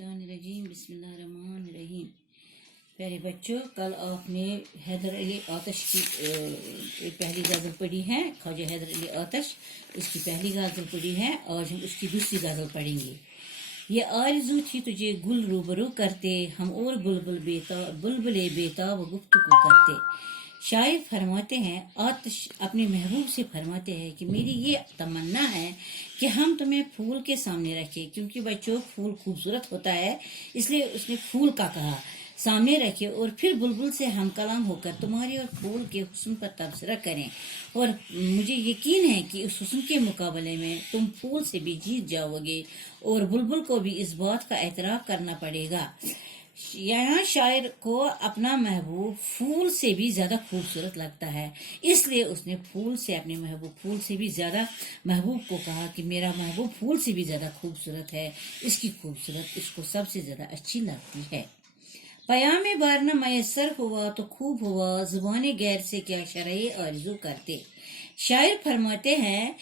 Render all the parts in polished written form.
मिनशैतानिर्रजीम बिस्मिल्लाहिर्रहमानिर्रहीम। प्यारे बच्चों, कल आपने हैदर अली आतश की पहली गज़ल पढ़ी है। ख्वाजा हैदर अली आतश, उसकी पहली गज़ल पढ़ी है। आज हम उसकी दूसरी गज़ल पढ़ेंगे। ये आरज़ू थी तुझे गुल रूबरू करते, हम और बुलबुले बेताब गुफ्तगू करते। शायर फरमाते हैं, आतिश अपने महबूब से फरमाते हैं कि मेरी ये तमन्ना है कि हम तुम्हें फूल के सामने रखें, क्योंकि बच्चों फूल खूबसूरत होता है, इसलिए उसने फूल का कहा, सामने रखे और फिर बुलबुल से हम कलाम होकर तुम्हारे और फूल के हुस्न पर तबसरा करें। और मुझे यकीन है कि उस हुस्न के मुकाबले में तुम फूल से भी जीत जाओगे और बुलबुल को भी इस बात का एतराफ़ करना पड़ेगा। यहाँ शायर को अपना महबूब फूल से भी ज्यादा खूबसूरत लगता है, इसलिए उसने फूल से अपने महबूब फूल से भी ज्यादा महबूब को कहा कि मेरा महबूब फूल से भी ज्यादा खूबसूरत है, इसकी खूबसूरत इसको सबसे ज्यादा अच्छी लगती है। पयामे बार न मैसर हुआ तो खूब हुआ, जुबान गैर से क्या शरए आरज़ू करते। शायर फरमाते हैं,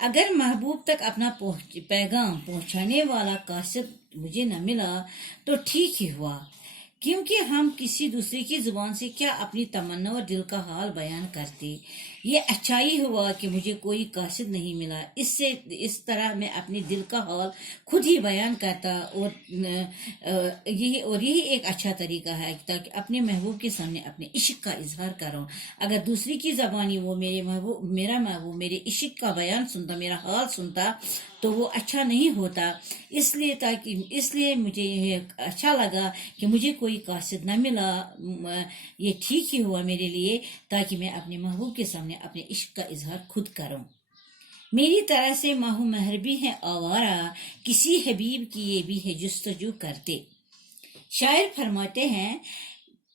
अगर महबूब तक अपना पैगाम पहुंचाने वाला कासिद मुझे न मिला तो ठीक ही हुआ, क्योंकि हम किसी दूसरे की जुबान से क्या अपनी तमन्ना और दिल का हाल बयान करते। ये अच्छा ही हुआ कि मुझे कोई कासिद नहीं मिला, इससे इस तरह मैं अपने दिल का हाल खुद ही बयान करता और यही एक अच्छा तरीका है ताकि अपने महबूब के सामने अपने इश्क का इजहार करूं। अगर दूसरी की ज़बानी वो मेरा महबूब मेरे इश्क का बयान सुनता, मेरा हाल सुनता, तो वो अच्छा नहीं होता। इसलिए मुझे ये अच्छा लगा कि मुझे कोई कासिद न मिला। ये ठीक ही हुआ मेरे लिए, ताकि मैं अपने महबूब के सामने अपने इश्क का इजहार खुद करूं। मेरी तरह से माहू महर भी है आवारा, किसी हबीब की ये भी है जुस्तजू करते। शायर फरमाते हैं,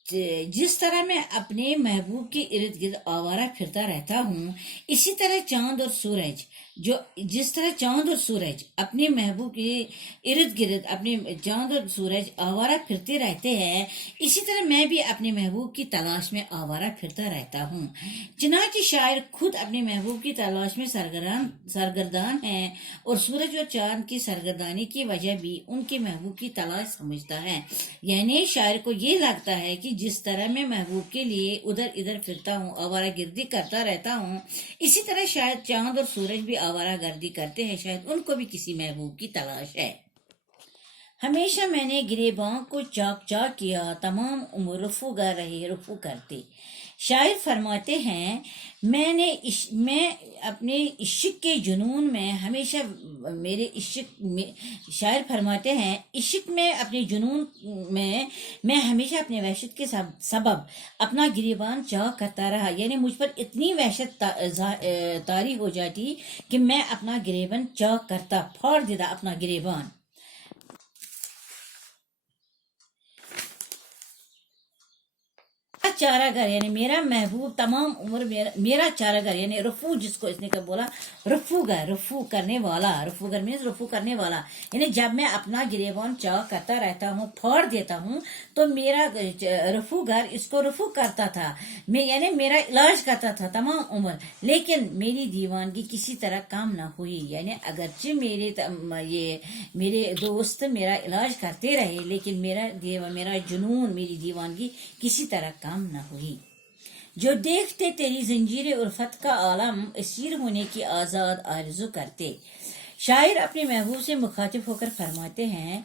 जिस तरह मैं अपने महबूब के इर्द गिर्द आवारा फिरता रहता हूँ, इसी तरह जिस तरह चांद और सूरज अपने महबूब के इर्द गिर्द आवारा फिरते रहते हैं, इसी तरह मैं भी अपने महबूब की तलाश में आवारा फिरता रहता हूँ। चुनांचे शायर खुद अपने महबूब की तलाश में सरगर्दान है और सूरज और चांद की सरगर्दानी की वजह भी उनके महबूब की तलाश समझता है। यानी शायर को ये लगता है कि जिस तरह मैं महबूब के लिए उधर इधर फिरता हूँ, आवारा गर्दी करता रहता हूँ, इसी तरह शायद चांद और सूरज भी आवारा गर्दी करते हैं, शायद उनको भी किसी महबूब की तलाश है। हमेशा मैंने गिरेबां को चाक चाक किया, तमाम उम्र रुफू गा रहे रुफू करते। शायर फरमाते हैं, मैं अपने इश्क के जुनून में हमेशा शायर फरमाते हैं, इश्क में अपने जुनून में मैं हमेशा अपने वहशत के सबब अपना गिरेबान चाह करता रहा। यानी मुझ पर इतनी वहशत तारी हो जाती कि मैं अपना गिरेबान चाह करता, फाड़ देता अपना गिरेबान। चारागर यानी मेरा महबूब तमाम उम्र मेरा चारागर, यानी रफू, जिसको इसने कब बोला, रफू करने वाला, रफूगर मीन्स रफू करने वाला। यानी जब मैं अपना गिरेबान चाह करता रहता हूँ, फाड़ देता हूँ, तो मेरा रफूगर इसको रफू करता था, यानी मेरा इलाज करता था तमाम उम्र, लेकिन मेरी दीवानगी किसी तरह काम ना हुई। यानी अगरचे मेरे दोस्त मेरा इलाज करते रहे, लेकिन मेरा जुनून, मेरी दीवानगी किसी तरह काम न हुई। जो देखते तेरी जंजीर उल्फत का आलम, असीर होने की आजाद आरज़ू करते। शायर अपने महबूब से मुखातिब होकर फरमाते हैं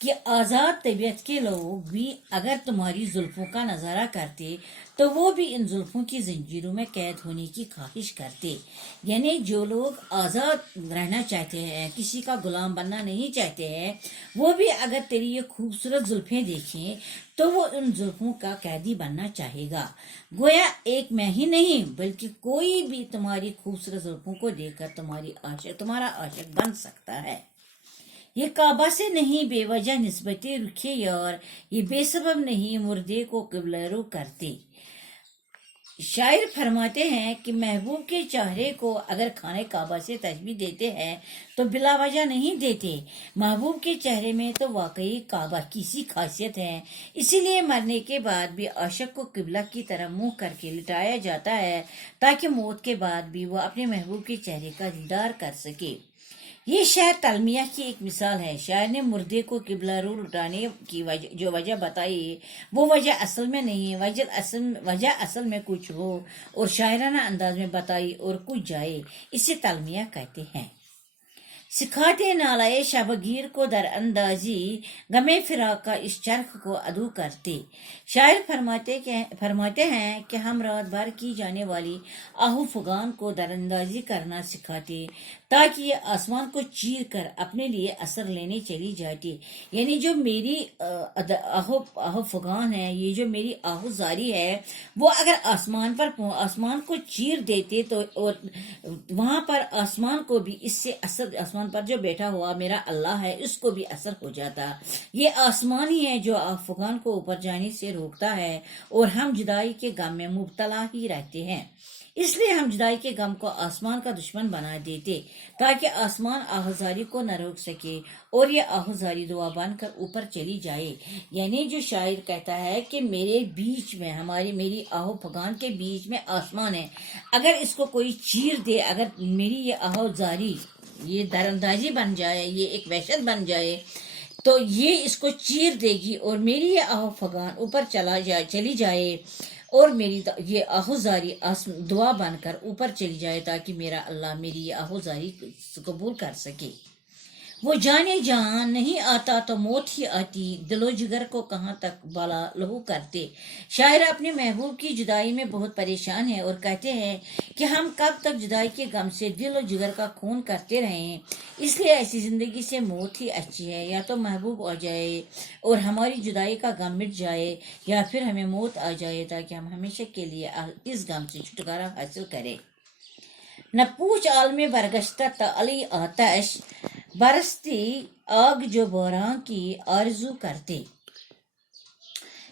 कि आजाद तबीयत के लोग भी अगर तुम्हारी जुल्फों का नजारा करते तो वो भी इन जुल्फों की जंजीरों में कैद होने की ख्वाहिश करते। यानी जो लोग आजाद रहना चाहते हैं, किसी का गुलाम बनना नहीं चाहते हैं, वो भी अगर तेरी ये खूबसूरत जुल्फें देखें तो वो उन जुल्फों का कैदी बनना चाहेगा। गोया एक मैं ही नहीं बल्कि कोई भी तुम्हारी खूबसूरत जुल्फों को देखकर तुम्हारा आशिक बन सकता है। ये काबा से नहीं बेवजह निस्बते रुखे यार, ये बेसबब नहीं मुर्दे को किबलरू करते। शायर फरमाते हैं कि महबूब के चेहरे को अगर खाने काबा से तशबीह देते हैं तो बिला वजह नहीं देते। महबूब के चेहरे में तो वाकई काबा की सी खासियत है, इसीलिए मरने के बाद भी आशिक को किबला की तरह मुंह करके लिटाया जाता है, ताकि मौत के बाद भी वो अपने महबूब के चेहरे का दीदार कर सके। یہ شاعر تلمیہ کی ایک مثال ہے۔ شاعر نے مردے کو قبلہ رو لٹانے کی جو وجہ بتائی وہ وجہ اصل میں نہیں ہے، وجہ اصل میں کچھ ہو اور شاعرانہ انداز میں بتائی اور کچھ جائے، اسے تلمیہ کہتے ہیں۔ سکھاتے نالائے شبگیر کو در اندازی، غم فراق کا اس چرخ کو ادو کرتے۔ شاعر فرماتے ہیں کہ ہم رات بھر کی جانے والی آہو فغان کو در اندازی کرنا سکھاتے تاکہ یہ آسمان کو چیر کر اپنے لیے اثر لینے چلی جاتی۔ یعنی جو میری آہو فغان ہے، یہ جو میری آہو زاری ہے، وہ اگر آسمان کو چیر دیتے تو اور وہاں پر آسمان کو بھی اس سے اثر، آسمان پر جو بیٹھا ہوا میرا اللہ ہے اس کو بھی اثر ہو جاتا۔ یہ آسمان ہی ہے جو افغان کو اوپر جانے سے روکتا ہے اور ہم جدائی کے غم میں مبتلا ہی رہتے ہیں۔ اس لیے ہم جدائی کے غم کو آسمان کا دشمن بنا دیتے تاکہ آسمان آہوزاری کو نہ روک سکے اور یہ آہوزاری دعا بن کر اوپر چلی جائے۔ یعنی جو شاعر کہتا ہے کہ میرے بیچ میں میری آہو فغان کے بیچ میں آسمان ہے، اگر اس کو کوئی چیر دے، اگر میری یہ آہوزاری یہ دراندازی بن جائے، یہ ایک وحشت بن جائے، تو یہ اس کو چیر دے گی اور میری یہ آہو فغان اوپر چلی جائے اور میری یہ آہوزاری دعا بن کر اوپر چلی جائے تاکہ میرا اللہ میری یہ آہوزاری قبول کر سکے۔ وہ جانے جان نہیں آتا تو موت ہی آتی، دل و جگر کو کہاں تک بالا لہو کرتے۔ شاعر اپنے محبوب کی جدائی میں بہت پریشان ہے اور کہتے ہیں کہ ہم کب تک جدائی کے غم سے دل و جگر کا خون کرتے رہیں، اس لیے ایسی زندگی سے موت ہی اچھی ہے۔ یا تو محبوب آ جائے اور ہماری جدائی کا غم مٹ جائے، یا پھر ہمیں موت آ جائے تاکہ ہم ہمیشہ کے لیے اس غم سے چھٹکارا حاصل کریں۔ نہ پوچھ عالم برگشتہ تا علی آتش، برستی آگ جو باران کی آرزو کرتے۔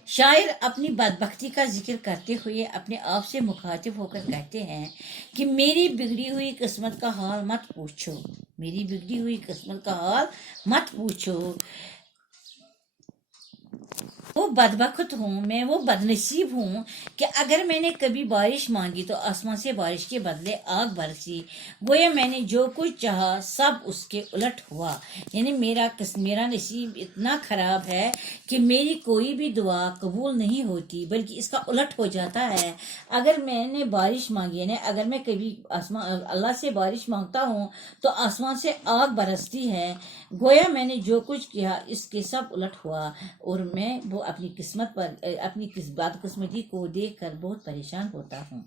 شاعر اپنی بدبختی کا ذکر کرتے ہوئے اپنے آپ سے مخاطب ہو کر کہتے ہیں کہ میری بگڑی ہوئی قسمت کا حال مت پوچھو، میری بگڑی ہوئی قسمت کا حال مت پوچھو۔ وہ بدبخت ہوں، میں وہ بدنصیب ہوں کہ اگر میں نے کبھی بارش مانگی تو آسمان سے بارش کے بدلے آگ برسی، گویا میں نے جو کچھ چاہا سب اس کے الٹ ہوا۔ یعنی میرا نصیب اتنا خراب ہے کہ میری کوئی بھی دعا قبول نہیں ہوتی بلکہ اس کا الٹ ہو جاتا ہے۔ اگر میں نے بارش مانگی، یعنی اگر میں کبھی اللہ سے بارش مانگتا ہوں تو آسمان سے آگ برستی ہے، گویا میں نے جو کچھ کیا اس کے سب الٹ ہوا اور میں وہ اپنی قسمت پر اپنی بدقسمتی کو دیکھ کر بہت پریشان ہوتا ہوں۔